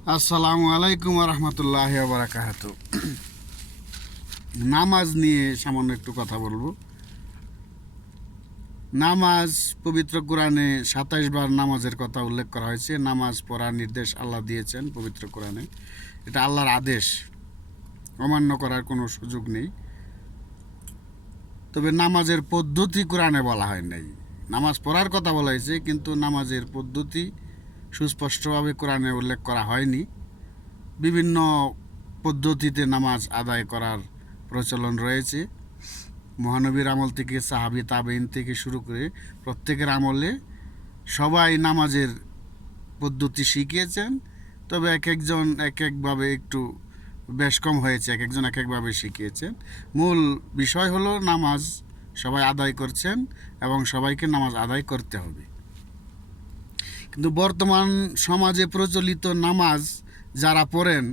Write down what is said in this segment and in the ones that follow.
আসসালামু আলাইকুম রহমতুল্লাহ বারাকাহাত নামাজ নিয়ে সামান্য একটু কথা বলব। নামাজ পবিত্র কোরআনে সাতাইশ বার নামাজের কথা উল্লেখ করা হয়েছে। নামাজ পড়ার নির্দেশ আল্লাহ দিয়েছেন পবিত্র কোরআনে। এটা আল্লাহর আদেশ। অমান্য করার কোনো সুযোগ নেই। তবে নামাজের পদ্ধতি কোরআনে বলা হয় নাই। নামাজ পড়ার কথা বলা হয়েছে, কিন্তু নামাজের পদ্ধতি সুস্পষ্টভাবে কোরআনে উল্লেখ করা হয়নি। বিভিন্ন পদ্ধতিতে নামাজ আদায় করার প্রচলন রয়েছে। মহানবীর আমল থেকে, সাহাবি তাবেইন থেকে শুরু করে প্রত্যেকের আমলে সবাই নামাজের পদ্ধতি শিখিয়েছেন। তবে এক একজন এক একভাবে একটু বেশ কম হয়েছে, এক একজন এক একভাবে শিখিয়েছেন। মূল বিষয় হলো নামাজ সবাই আদায় করছেন এবং সবাইকে নামাজ আদায় করতে হবে। কিন্তু বর্তমান সমাজে প্রচলিত নামাজ যারা পড়েন,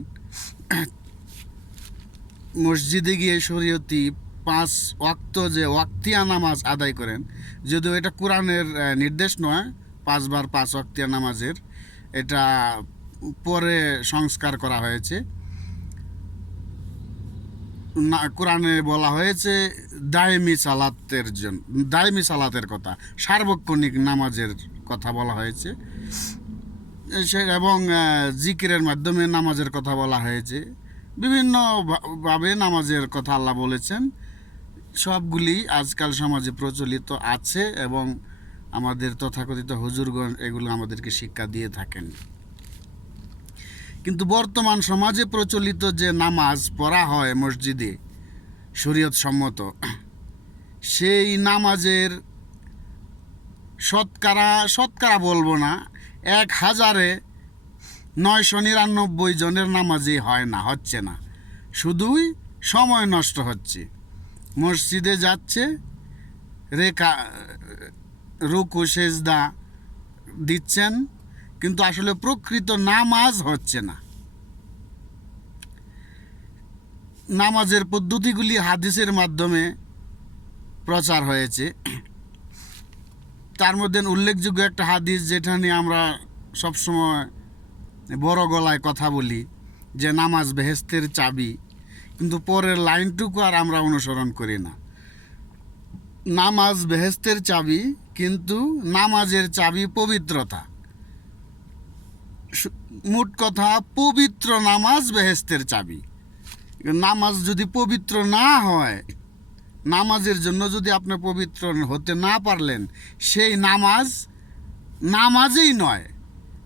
মসজিদে গিয়ে শরীয়তি পাঁচ ওয়াক্ত যে ওয়াক্তিয়া নামাজ আদায় করেন, যদিও এটা কোরআনের নির্দেশ নয়, পাঁচবার পাঁচ ওয়াক্তিয়া নামাজের, এটা পরে সংস্কার করা হয়েছে। না, কোরআনে বলা হয়েছে, দায়মি সালাতের জন্য দায়মি সালাতের কথা, সার্বক্ষণিক নামাজের কথা বলা হয়েছে। সে- এবং জিকিরের মাধ্যমে নামাজের কথা বলা হয়েছে। বিভিন্নভাবে নামাজের কথা আল্লাহ বলেছেন। সবগুলি আজকাল সমাজে প্রচলিত আছে এবং আমাদের তথাকথিত হুজুরগণ এগুলো আমাদেরকে শিক্ষা দিয়ে থাকেন। কিন্তু বর্তমান সমাজে প্রচলিত যে নামাজ পড়া হয় মসজিদে শরীয়ত সম্মত সেই নামাজের শতকরা শতকরা বলব না, এক হাজারে নয়শো নিরানব্বই জনের নামাজই হয় না, হচ্ছে না। শুধুই সময় নষ্ট হচ্ছে। মসজিদে যাচ্ছে, রেখা, রুকু, সেজদা দিচ্ছেন, কিন্তু আসলে প্রকৃত নামাজ হচ্ছে না। নামাজের পদ্ধতিগুলি হাদিসের মাধ্যমে প্রচার হয়েছে। তার মধ্যে উল্লেখযোগ্য একটা হাদিস যেটা নিয়ে আমরা সবসময় বড় গলায় কথা বলি, যে নামাজ বেহেস্তের চাবি। কিন্তু পরের লাইনটুকু আর আমরা অনুসরণ করি না। নামাজ বেহেস্তের চাবি কিন্তু নামাজের চাবি পবিত্রতা। মোট কথা, পবিত্র নামাজ বেহেস্তের চাবি। নামাজ যদি পবিত্র না হয় নামাজের জন্য যদি আপনি পবিত্র হতে না পারলেন, সেই নামাজ নামাজেই নয়।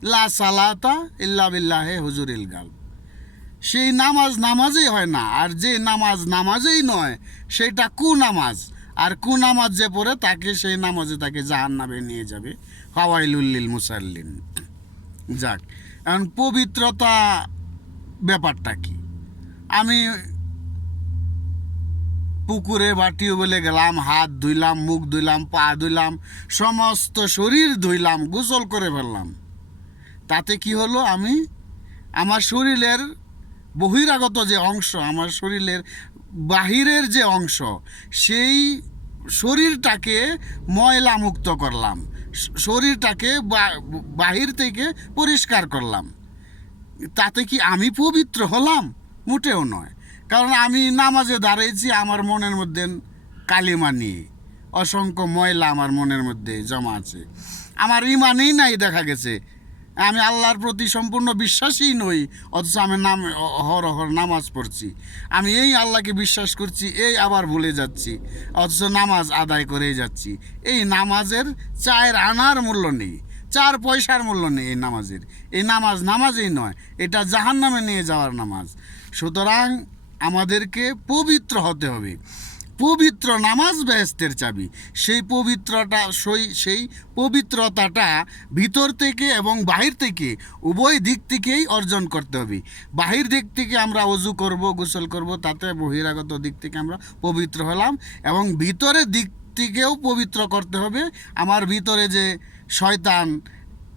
লা সালাতা ইল্লা বিল্লাহে হুজুরিল গাল। সেই নামাজ নামাজেই হয় না, আর যে নামাজ নামাজেই নয়, সেটা কু নামাজ আর কু নামাজ যে পড়ে, তাকে সেই নামাজে তাকে জাহান নামে নিয়ে যাবে। হাওয়াইলুল্লিল মুসাল্লিন। যাক, এখন পবিত্রতা ব্যাপারটা কি? আমি পুকুরে বা টিউবওয়েলে গেলাম, হাত ধুইলাম, মুখ ধুইলাম, পা ধুইলাম, সমস্ত শরীর ধুইলাম, গোসল করে ফেললাম। তাতে কি হলো আমি? আমার শরীরের বহিরাগত যে অংশ, আমার শরীরের বাহিরের যে অংশ, সেই শরীরটাকে ময়লা মুক্ত করলাম শরীরটাকে বাহির থেকে পরিষ্কার করলাম। তাতে কি আমি পবিত্র হলাম? মোটেও নয়। কারণ আমি নামাজে দাঁড়িয়েছি আমার মনের মধ্যে কালিমা নিয়ে অসংখ্য ময়লা আমার মনের মধ্যে জমা আছে। আমার ইমানেই নাই দেখা গেছে। আমি আল্লাহর প্রতি সম্পূর্ণ বিশ্বাসী নই, অথচ আমি নাম, হর হর নামাজ পড়ছি। আমি এই আল্লাহকে বিশ্বাস করছি, এই আবার ভুলে যাচ্ছি, অথচ নামাজ আদায় করেই যাচ্ছি। এই নামাজের চায়ের আনার মূল্য নেই, চার পয়সার মূল্য নেই এই নামাজের। এই নামাজ নামাজই নয়, এটা জাহান নামে নিয়ে যাওয়ার নামাজ। সুতরাং আমাদেরকে পবিত্র হতে হবে। পবিত্র নামাজ বেহেস্তের চাবি। সেই পবিত্রটা, সেই সেই পবিত্রতাটা ভিতর থেকে এবং বাহির থেকে, উভয় দিক থেকেই অর্জন করতে হবে। বাহির দিক থেকে আমরা অজু করব, গোসল করব, তাতে বহিরাগত দিক থেকে আমরা পবিত্র হলাম এবং ভিতরের দিক থেকেও পবিত্র করতে হবে। আমার ভিতরে যে শয়তান,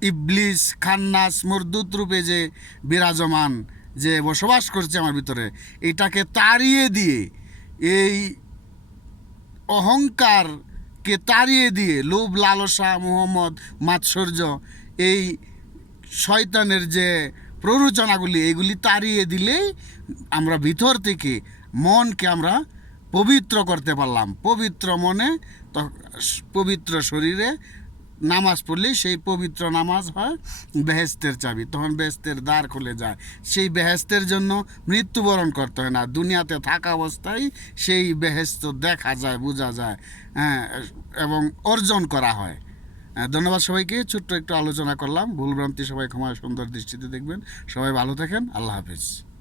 ইবলিস, খান্নাস, মরদুত রূপে যে বিরাজমান যে বসবাস করছে আমার ভিতরে, এটাকে তাড়িয়ে দিয়ে, এই অহংকারকে তাড়িয়ে দিয়ে লোভ, লালসা, মোহাম্মদ, মাৎসর্য, এই শয়তানের যে প্ররোচনাগুলি, এগুলি তাড়িয়ে দিলেই আমরা ভিতর থেকে মনকে আমরা পবিত্র করতে পারলাম। পবিত্র মনে পবিত্র শরীরে নামাজ পড়লেই সেই পবিত্র নামাজ হয় বেহেস্তের চাবি। তখন বেহেস্তের দ্বার খুলে যায়। সেই বেহেস্তের জন্য মৃত্যুবরণ করতে হয় না। দুনিয়াতে থাকা অবস্থায় সেই বেহেস্ত দেখা যায় বোঝা যায় হ্যাঁ এবং অর্জন করা হ্যাঁ, ধন্যবাদ সবাইকে। ছোট্ট একটু আলোচনা করলাম। ভুলভ্রান্তি সবাই ক্ষমা সুন্দর দৃষ্টিতে দেখবেন। সবাই ভালো থাকেন। আল্লাহ হাফিজ।